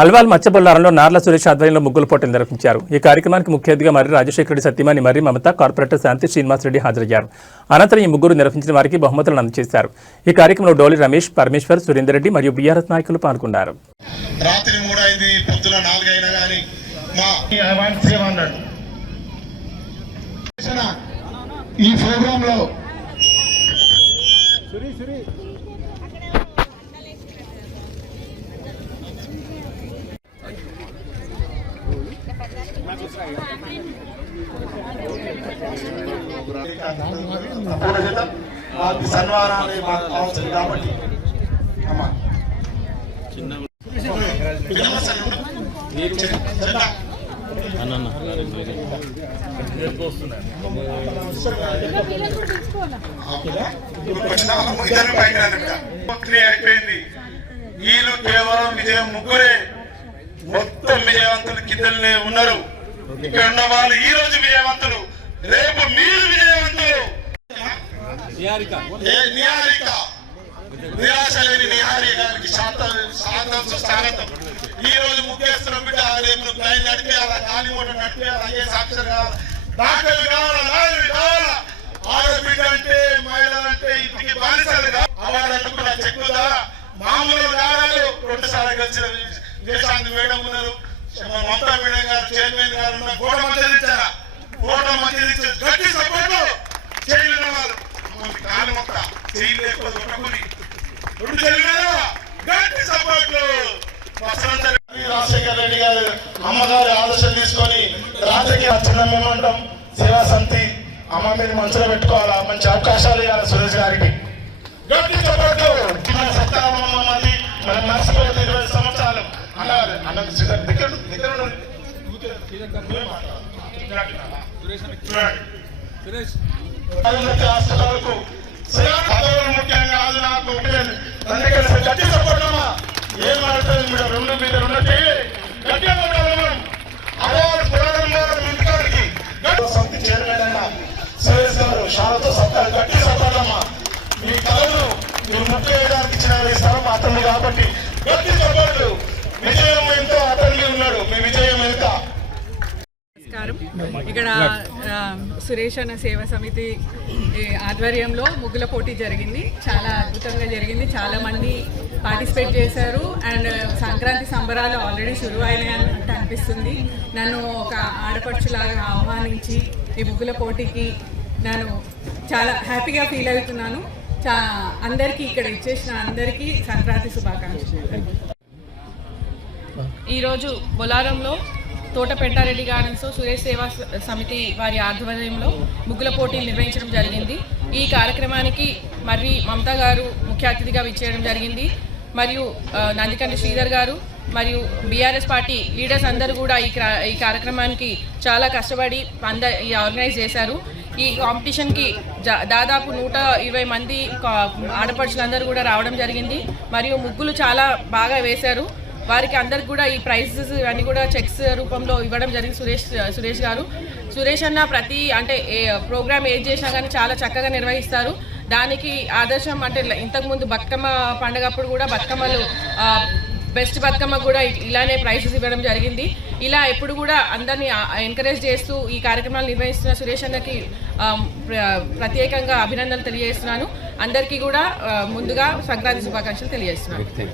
అల్వాల్ మచ్చబొల్లారంలో నార్ల సురేష్ ఆధ్వర్యంలో ముగ్గుల పోటీలు నిర్వహించారు. ఈ కార్యక్రమానికి ముఖ్య అతిథిగా మర్రి రాజశేఖర రెడ్డి సత్యమణి, మర్రి మమత, కార్పొరేటర్ శాంతి శ్రీనివాస్ రెడ్డి హాజరయ్యారు. అనంతరం ఈ ముగ్గురు నిర్వహించిన వారికి బహుమతులను అందజేశారు. ఈ కార్యక్రమంలో డోలి రమేష్, పరమేశ్వర్, సురేందర్ రెడ్డి మరియు బీఆర్ఎస్ నాయకులు పాల్గొన్నారు. రాత్రి 3 అయింది, పొద్దున 4 అయినా కానీ ఈ ప్రోగ్రామ్ లో సన్మానాలు మాకు కావాల్సింది కాబట్టి అయిపోయింది. వీళ్ళు కేవలం విజయం ముగ్గురే, మొత్తం విజయవంతులు కిందలనే ఉన్నారు. ఇక్కడ ఉన్న వాళ్ళు ఈ రోజు విజయవంతులు, రేపు మీరు విజయవంతులు. నిరాశ లేని నిహారీ గారికి స్వాగతం. ఈ రోజు ముఖ్యస్తున్న బిడ్డ, రేపు ట్రైన్ నడిపేయాలా, గాలిమోట నడిపేయాలా, ఏ సాక్షర్ కావాలా, డాక్టర్లు కావాలా, లాయర్లు కావాలా. ఆడబిడ్డ అంటే, మహిళలంటే ఇంటికి బానిసలు అవార్డు అనుకున్న చెక్కుదా మామూలు గారాలు 2 సార్లు కలిసిన విదేశాంతి మేడం ఉన్నారు, మమతా మేడం గారు, చైర్మన్ గారు ఉన్నారు. ఫోటో మంచిది గట్టి సపోర్ట్ చేయలేని వాళ్ళు కాలు మొక్క చేయలేకపోతే గట్టి సపోర్ట్. రాజశేఖర రెడ్డి గారు అమ్మగారి ఆదర్శం తీసుకొని రాజకీయ చిన్నమంటాం సేవా సమితి అమ్మ మీరు మనసులో పెట్టుకోవాలా, మంచి అవకాశాలు ఇవ్వాలి సురేష్ గారికి. గట్టి సపోర్ట్. మన సత్తామది మనం మర్చిపోతే 20 సంవత్సరాలు అన్నారు అన్నది దగ్గర హాస్పిటల్కు ముఖ్యంగా కాదు నాకు గట్టి సపోర్ట్ అమ్మా. ఏం మాట్లాడుతుంది మీరు 2 మీద 2 చేయాలి, గట్టిగా ఇంటికాడికి సమితి చైర్మన్ అన్న సురేష్ గారు షాలతో సత్తారు. గట్టి సపోర్ట్ అమ్మా. మీ కళను మీరు ముఖ్య వేయడానికి ఇచ్చిన స్థలం అతన్ని కాబట్టి గట్టి సపోర్ట్. విజయం ఎంతో అతనికి ఉన్నాడు, మీ విజయం ఎంత. ఇక్కడ సురేష్ అన్న సేవా సమితి ఆధ్వర్యంలో ముగ్గుల పోటీ జరిగింది. చాలా అద్భుతంగా జరిగింది, చాలా మంది పార్టిసిపేట్ చేశారు. అండ్ సంక్రాంతి సంబరాలు ఆల్రెడీ షురూ అయినాయన్నట్టు అనిపిస్తుంది. నన్ను ఒక ఆడపడుచులాగా ఆహ్వానించి ఈ ముగ్గుల పోటీకి నేను చాలా హ్యాపీగా ఫీల్ అవుతున్నాను. అందరికీ ఇక్కడ ఇచ్చేసిన అందరికీ సంక్రాంతి శుభాకాంక్షలు. ఈరోజు బొలారంలో తోట పెంటారెడ్డి గార్డెన్స్ సురేష్ సేవా సమితి వారి ఆధ్వర్యంలో ముగ్గుల పోటీలు నిర్వహించడం జరిగింది. ఈ కార్యక్రమానికి మర్రి మమతా గారు ముఖ్య అతిథిగా విచ్చేయడం జరిగింది. మరియు నందికంటి శ్రీధర్ గారు మరియు బీఆర్ఎస్ పార్టీ లీడర్స్ అందరూ కూడా ఈ కార్యక్రమానికి చాలా కష్టపడి ఆర్గనైజ్ చేశారు. ఈ కాంపిటీషన్కి దాదాపు 120 మంది ఆడపడుచులందరూ కూడా రావడం జరిగింది. మరియు ముగ్గులు చాలా బాగా వేశారు. వారికి అందరికి కూడా ఈ ప్రైజెస్ అన్ని కూడా చెక్స్ రూపంలో ఇవ్వడం జరిగింది. సురేష్ గారు సురేష్ అన్న ప్రతి అంటే ప్రోగ్రామ్ ఏది చేసినా కానీ చాలా చక్కగా నిర్వహిస్తారు. దానికి ఆదర్శం అంటే ఇంతకుముందు బతుకమ్మ పండుగప్పుడు కూడా బతుకమ్మలు బెస్ట్ బతుకమ్మ కూడా ఇలానే ప్రైజెస్ ఇవ్వడం జరిగింది. ఇలా ఎప్పుడు కూడా అందరినీ ఎంకరేజ్ చేస్తూ ఈ కార్యక్రమాలు నిర్వహిస్తున్న సురేష్ అన్నకి ప్రత్యేకంగా అభినందనలు తెలియజేస్తున్నాను. అందరికీ కూడా ముందుగా సంక్రాంతి శుభాకాంక్షలు తెలియజేస్తున్నాను.